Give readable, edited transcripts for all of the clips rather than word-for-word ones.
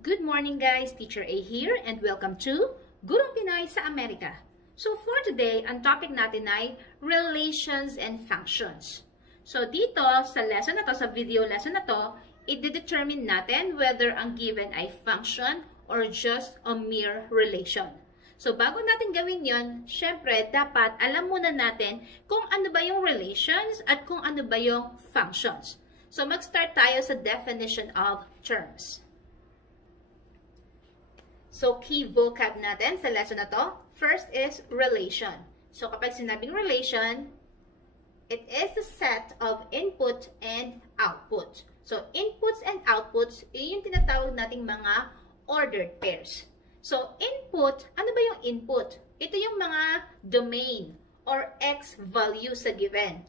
Good morning guys, Teacher A here and welcome to Gurong Pinoy sa Amerika. So for today, ang topic natin ay relations and functions. So dito sa lesson na to, sa video lesson na to, i-determine natin whether ang given ay function or just a mere relation. So bago natin gawin yon, syempre dapat alam muna natin kung ano ba yung relations at kung ano ba yung functions. So mag-start tayo sa definition of terms. So, key vocab natin sa lesson na to. First is relation. So, kapag sinabing relation, it is the set of input and output. So, inputs and outputs, yung tinatawag nating mga ordered pairs. So, input, ano ba yung input? Ito yung mga domain or X value sa given.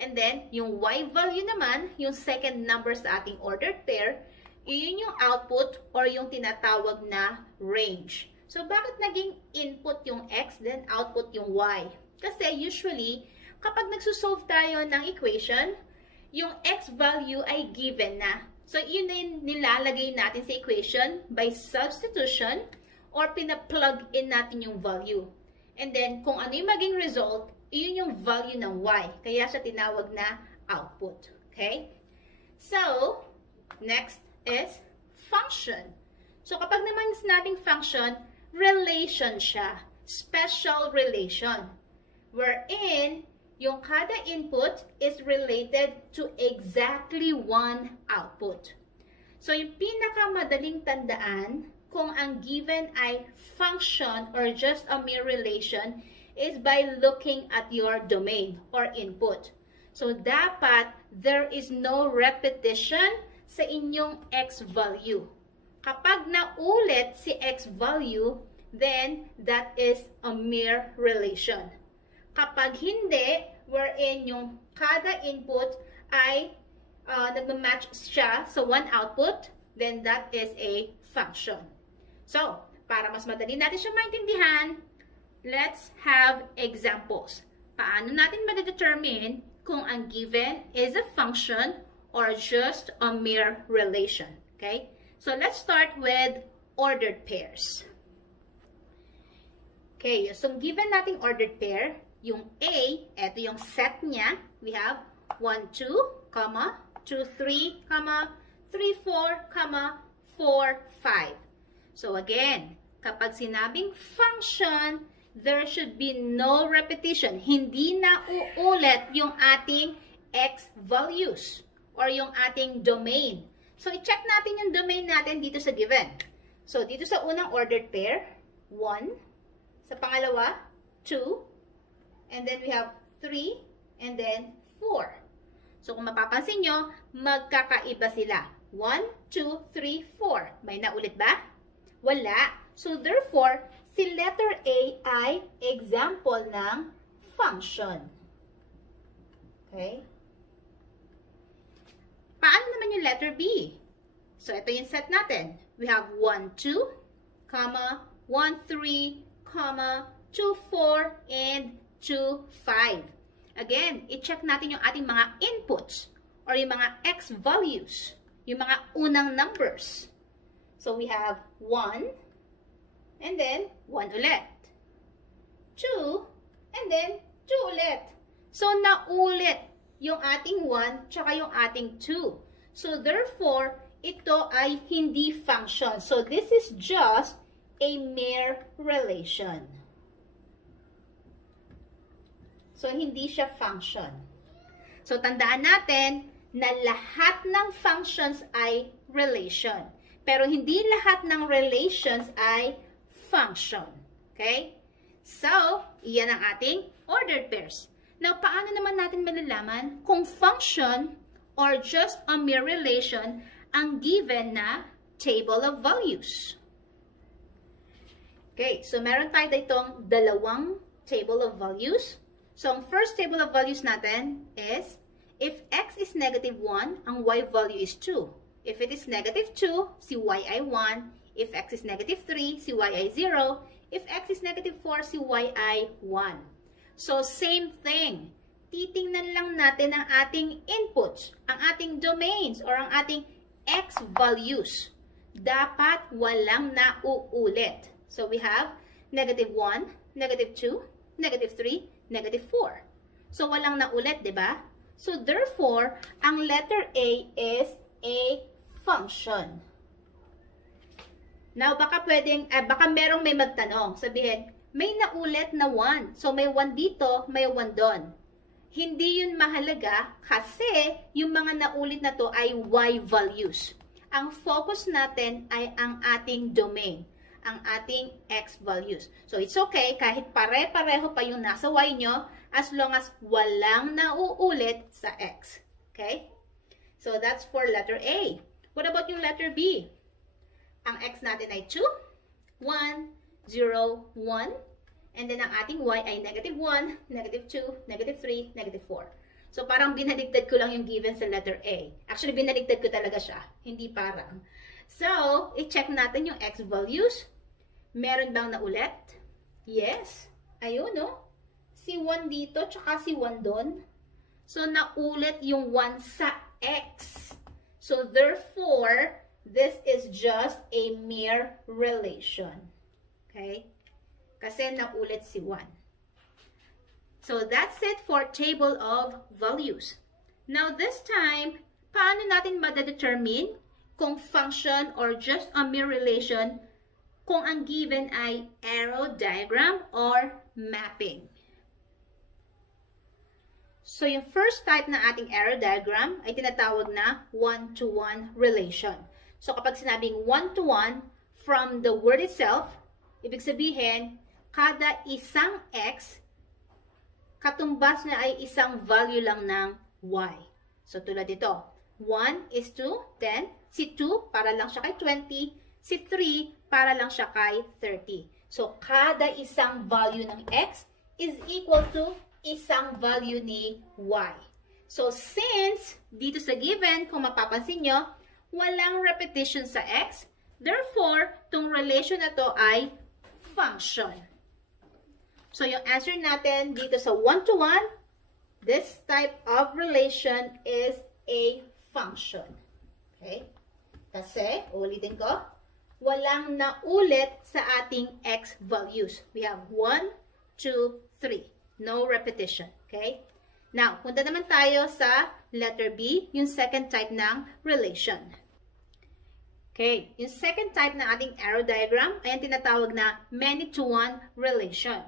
And then, yung Y value naman, yung second number sa ating ordered pair, iyon yung output or yung tinatawag na range. So, bakit naging input yung X, then output yung Y? Kasi usually, kapag nagsusolve tayo ng equation, yung X value ay given na. So, yun na yung nilalagay natin sa equation by substitution or pina-plug in natin yung value. And then, kung ano yung maging result, iyon yung value ng Y. Kaya siya tinawag na output. Okay? So, next is function. So, kapag naman sinabing function, relation siya. Special relation. Wherein, yung kada input is related to exactly one output. So, yung pinakamadaling tandaan kung ang given ay function or just a mere relation is by looking at your domain or input. So, dapat there is no repetition sa inyong X value. Kapag naulit si X value, then that is a mere relation. Kapag hindi, wherein yung kada input ay nagmamatch siya sa one output, then that is a function. So, para mas madali natin siya maintindihan, let's have examples. Paano natin ma-determine kung ang given is a function or just a mere relation. Okay? So, let's start with ordered pairs. Okay, so given nating ordered pair, yung A, eto yung set niya. We have 1, 2, 2, 3, 3, 4, 4, 5. So, again, kapag sinabing function, there should be no repetition. Hindi na uulit yung ating X values or yung ating domain. So, i-check natin yung domain natin dito sa given. So, dito sa unang ordered pair, 1. Sa pangalawa, 2. And then we have 3. And then 4. So, kung mapapansin nyo, magkakaiba sila. 1, 2, 3, 4. May naulit ba? Wala. So, therefore, si letter A ay example ng function. Okay? Paano naman yung letter B? So, ito yung set natin. We have 1, 2, 1, 3, 2, 4, and 2, 5. Again, i-check natin yung ating mga inputs or yung mga X values, yung mga unang numbers. So, we have 1, and then 1 ulit. 2, and then 2 ulit. So, naulit yung ating 1 tsaka yung ating 2. So, therefore, ito ay hindi function. So, this is just a mere relation. So, hindi siya function. So, tandaan natin na lahat ng functions ay relation. Pero hindi lahat ng relations ay function. Okay? So, iyan ang ating ordered pairs. Now, paano naman natin malalaman kung function or just a mere relation ang given na table of values? Okay, so meron tayo ditong dalawang table of values. So, ang first table of values natin is if x is negative 1, ang y value is 2. If it is negative 2, si y ay 1. If x is negative 3, si y ay 0. If x is negative 4, si y ay 1. So, same thing. Titingnan lang natin ang ating inputs, ang ating domains, or ang ating X values. dapat walang nauulit. So we have negative 1, negative 2, negative 3, negative 4. So walang naulit, di ba? So therefore, ang letter A is a function. Now, baka merong may magtanong. Sabihin, may naulit na 1. So, may 1 dito, may 1 doon. Hindi yun mahalaga kasi yung mga naulit na to ay y values. Ang focus natin ay ang ating domain, ang ating x values. So, it's okay kahit pare-pareho pa yung nasa y nyo as long as walang nauulit sa x. Okay? So, that's for letter A. What about yung letter B? Ang x natin ay 2, 1, 0, 1. And then ang ating y ay negative 1, negative 2, negative 3, negative 4. So parang binaligtad ko lang yung given sa letter A. Actually, binaligtad ko talaga siya. Hindi parang. So, i-check natin yung x values. Meron bang naulit? Yes. Ayun, no? Si 1 dito, tsaka si 1 doon. So, naulit yung 1 sa x. So, therefore, this is just a mere relation. Okay? Kasi naulit si 1. So, that's it for table of values. Now, this time, paano natin madadetermine kung function or just a mere relation kung ang given ay arrow diagram or mapping? So, yung first type na ating arrow diagram ay tinatawag na one-to-one relation. So, kapag sinabing one-to-one from the word itself, ibig sabihin, kada isang x, katumbas na ay isang value lang ng y. So, tulad ito, 1 is to 10, si 2 para lang siya kay 20, si 3 para lang siya kay 30. So, kada isang value ng x is equal to isang value ni y. So, since dito sa given, kung mapapansin nyo, walang repetition sa x, therefore, tong relation na to ay function. So, yung answer natin dito sa one-to-one, this type of relation is a function. Okay? Kasi, ulitin ko, walang naulit sa ating x values. We have 1, 2, 3. No repetition. Okay? Now, punta naman tayo sa letter B, yung second type ng relation. Okay, yung second type ng ating arrow diagram ay ang tinatawag na many-to-one relation.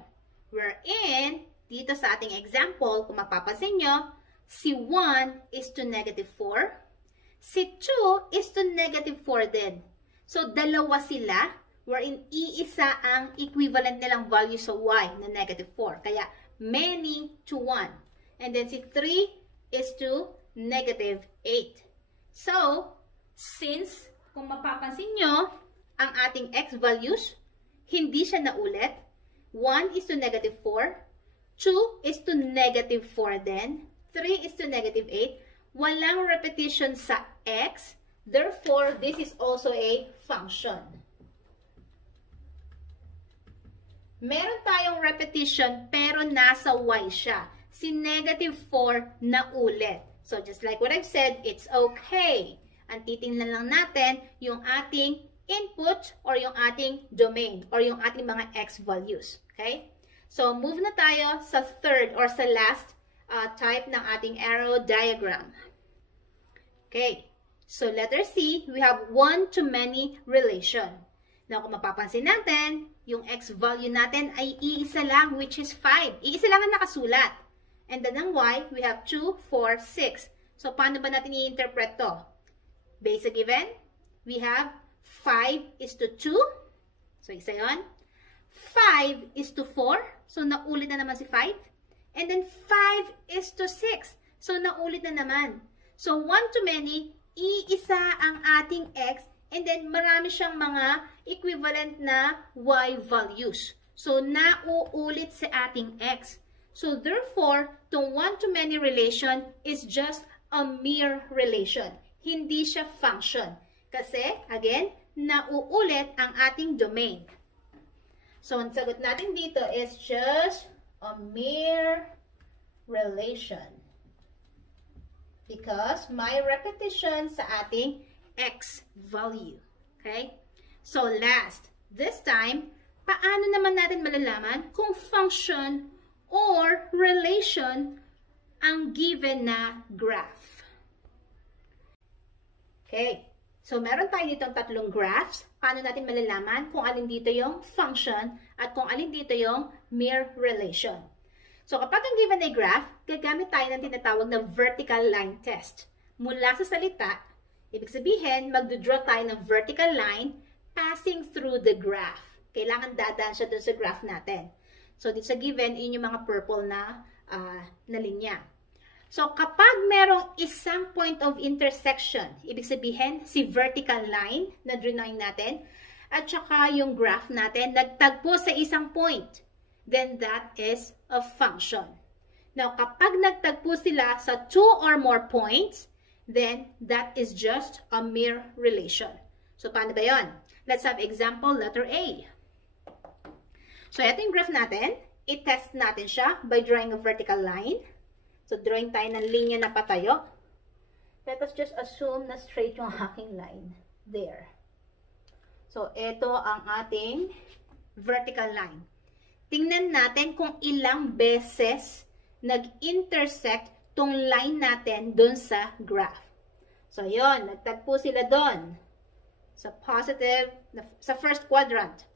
Wherein, dito sa ating example, kung mapapansin nyo, si 1 is to negative 4, si 2 is to negative 4 din. So, dalawa sila, wherein iisa ang equivalent nilang value sa y na negative 4. Kaya, many to 1. And then si 3 is to negative 8. So, since, kung mapapansin nyo, ang ating x values, hindi siya naulit. 1 is to negative 4. 2 is to negative 4 then. 3 is to negative 8. Walang repetition sa x. Therefore, this is also a function. Meron tayong repetition pero nasa y siya. Si negative 4 na ulit. So, just like what I've said, it's okay. Ang titingnan lang natin yung ating input or yung ating domain or yung ating mga x values. Okay? So, move na tayo sa third or sa last type ng ating arrow diagram. Okay. So, letter C, we have one-to-many relation. Now, kung mapapansin natin, yung x value natin ay iisa lang, which is 5. Iisa lang ang nakasulat. And then ang y, we have 2, 4, 6. So, paano ba natin i-interpret to? Based sa given, we have 5 is to 2. So, isa yun. 5 is to 4. So, naulit na naman si 5. And then 5 is to 6. So, naulit na naman. So, one-to-many, iisa ang ating x. And then, marami siyang mga equivalent na y values. So, nauulit sa ating x. So, therefore, itong one-to-many relation is just a mere relation. Hindi siya function. Kasi, again, nauulit ang ating domain. So, ang sagot natin dito is just a mere relation. Because may repetition sa ating x value. Okay? So last, this time, paano naman natin malalaman kung function or relation ang given na graph? Okay. So meron tayo ditong tatlong graphs. Paano natin malalaman kung alin dito yung function at kung alin dito yung mere relation? So kapag ang given ay graph, gagamit tayo ng tinatawag na vertical line test. Mula sa salita, ibig sabihin, magdodraw tayo ng vertical line passing through the graph. Kailangan dadaan siya dun sa graph natin. So dito sa given, yun yung mga purple na linya. So kapag merong isang point of intersection, ibig sabihin si vertical line na drawing natin at saka yung graph natin nagtagpo sa isang point, then that is a function. Now kapag nagtagpo sila sa two or more points, then that is just a mere relation. So paano ba yun? Let's have example letter A. So ito yung graph natin. I-test natin siya by drawing a vertical line. So, drawing tayo ng linya na patayo. Let us just assume na straight yung aking line. There. So, ito ang ating vertical line. Tingnan natin kung ilang beses nag-intersect tong line natin dun sa graph. So, yon, nagtagpo sila dun sa positive, sa first quadrant.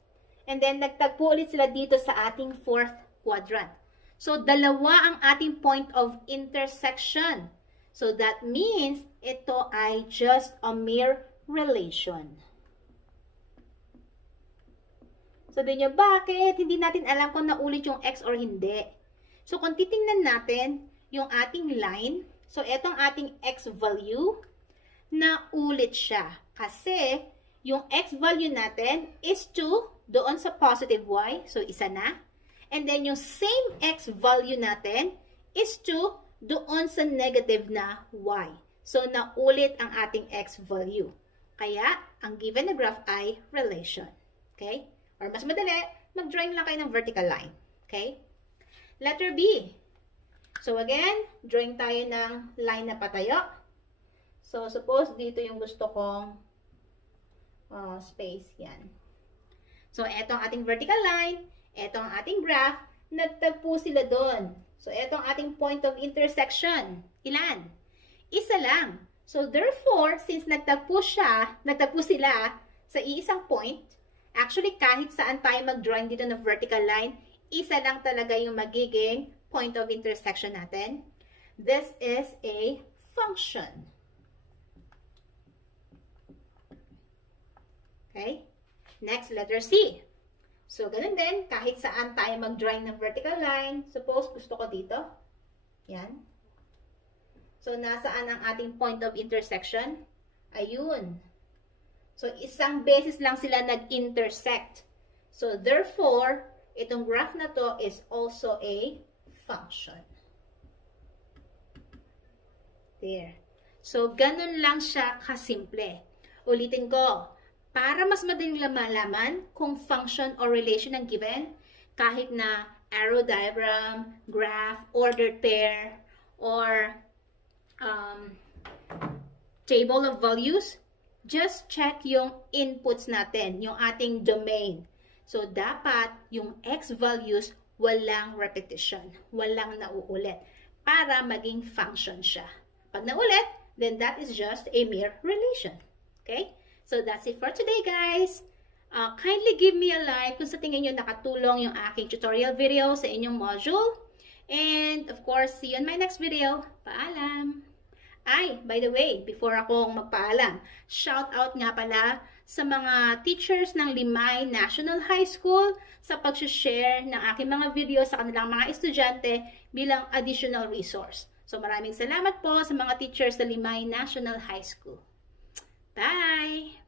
And then, nagtagpo ulit sila dito sa ating fourth quadrant. So, dalawa ang ating point of intersection. So, that means ito ay just a mere relation. Sabi niyo, bakit? Hindi natin alam kung naulit yung x or hindi. So, kung titingnan natin yung ating line, so, etong ating x value, naulit siya. Kasi, yung x value natin is 2 doon sa positive y. So, isa na. And then, yung same x value natin is 2 doon sa negative na y. So, naulit ang ating x value. Kaya, ang given na graph ay relation. Okay? Or mas madali, mag-drawing lang kayo ng vertical line. Okay? Letter B. So, again, drawing tayo ng line na patayo. So, suppose dito yung gusto kong space. Yan. So, eto ang ating vertical line. Ito ang ating graph, nagtagpo sila doon. So, ito ang ating point of intersection. Ilan? Isa lang. So, therefore, since nagtagpo sila sa iisang point, actually, kahit saan tayo mag-drawing dito ng vertical line, isa lang talaga yung magiging point of intersection natin. This is a function. Okay? Next, letter C. So, ganun din, kahit saan tayo mag-drawing ng vertical line, suppose gusto ko dito. Yan. So, nasaan ang ating point of intersection? Ayun. So, isang beses lang sila nag-intersect. So, therefore, itong graph na to is also a function. There. So, ganun lang siya kasimple. Ulitin ko. Para mas madaling malaman kung function or relation ang given, kahit na arrow diagram, graph, ordered pair, or table of values, just check yung inputs natin, yung ating domain. So, dapat yung x values walang repetition, walang nauulit, para maging function siya. Pag naulit, then that is just a mere relation. Okay? So, that's it for today, guys. Kindly give me a like kung sa tingin nyo nakatulong yung aking tutorial video sa inyong module. And, of course, see you in my next video. Paalam! Ay, by the way, before akong magpaalam, shout out nga pala sa mga teachers ng Limay National High School sa pag-share ng aking mga video sa kanilang mga estudyante bilang additional resource. So, maraming salamat po sa mga teachers sa Limay National High School. Bye!